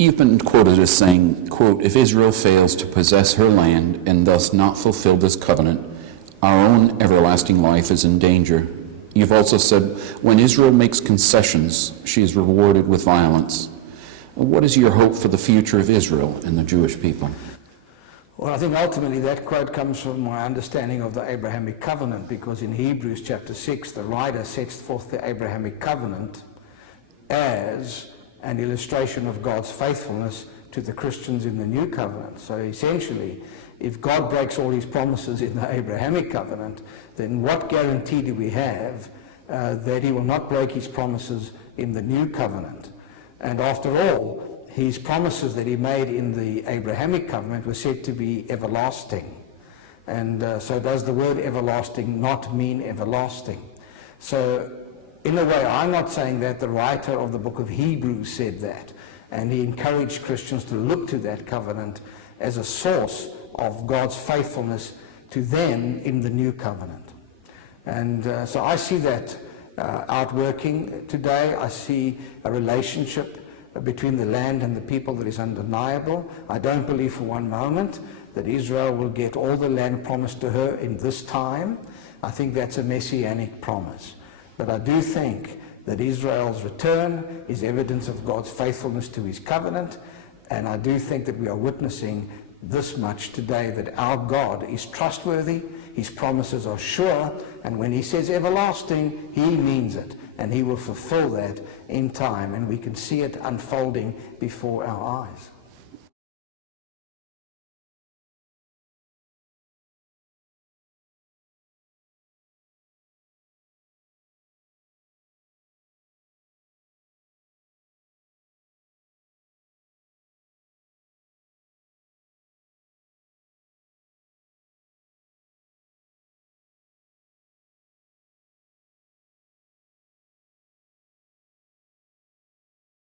You've been quoted as saying, quote, "If Israel fails to possess her land and thus not fulfill this covenant, our own everlasting life is in danger." You've also said, "When Israel makes concessions, she is rewarded with violence." What is your hope for the future of Israel and the Jewish people? Well, I think ultimately that quote comes from my understanding of the Abrahamic covenant, because in Hebrews chapter 6, the writer sets forth the Abrahamic covenant as an illustration of God's faithfulness to the Christians in the new covenant. So essentially, if God breaks all his promises in the Abrahamic covenant, then what guarantee do we have that he will not break his promises in the new covenant? And after all, his promises that he made in the Abrahamic covenant were said to be everlasting. And so does the word everlasting not mean everlasting? So in a way, I'm not saying that. The writer of the book of Hebrews said that. And he encouraged Christians to look to that covenant as a source of God's faithfulness to them in the new covenant. And so I see that outworking today. I see a relationship between the land and the people that is undeniable. I don't believe for one moment that Israel will get all the land promised to her in this time. I think that's a messianic promise. But I do think that Israel's return is evidence of God's faithfulness to his covenant, and I do think that we are witnessing this much today, that our God is trustworthy, his promises are sure, and when he says everlasting, he means it, and he will fulfill that in time, and we can see it unfolding before our eyes.